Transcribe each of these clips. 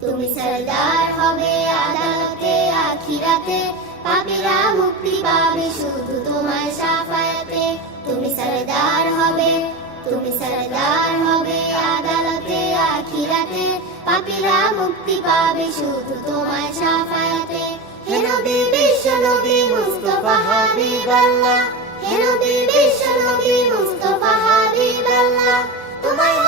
তুমি সরদার হবে আদালতে, আখিরাতে। পাপীরা মুক্তি পাবে শুধু তোমার সাফায়াতে। তুমি সরদার হবে, তুমি সরদার হবে আদালতে, আখিরাতে। পাপীরা মুক্তি পাবে শুধু তোমার সাফায়াতে। হে নবী বিশ্ব নবী মুস্তাফা হাবিবাল্লাহ। হে নবী বিশ্ব নবী মুস্তাফা হাবিবাল্লাহ। তোমায়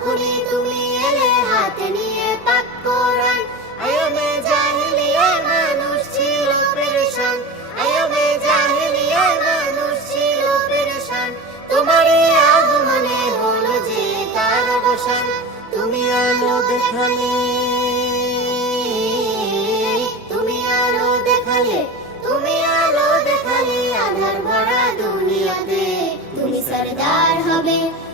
তখনই তুমি এলে হাতে নিয়ে পাক কোরআন। আয়ামে জাহেলিয়ায় মানুষ ছিল পেরেশান। আয়ামে জাহেলিয়ায় মানুষ ছিল পেরেশান। তোমারই আগমনে হলো যে তার অবসান। তুমি আলো দেখালে, তুমি আলো দেখালে, তুমি আলো দেখালে, আধার ভরা দুনিয়াতে তুমি সরদার হবে।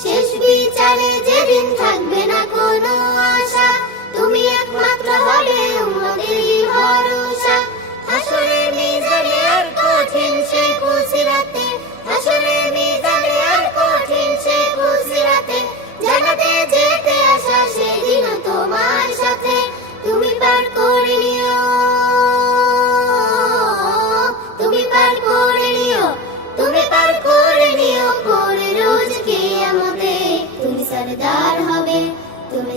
শেষ বিচারে যেদিন থাকবে না কোনো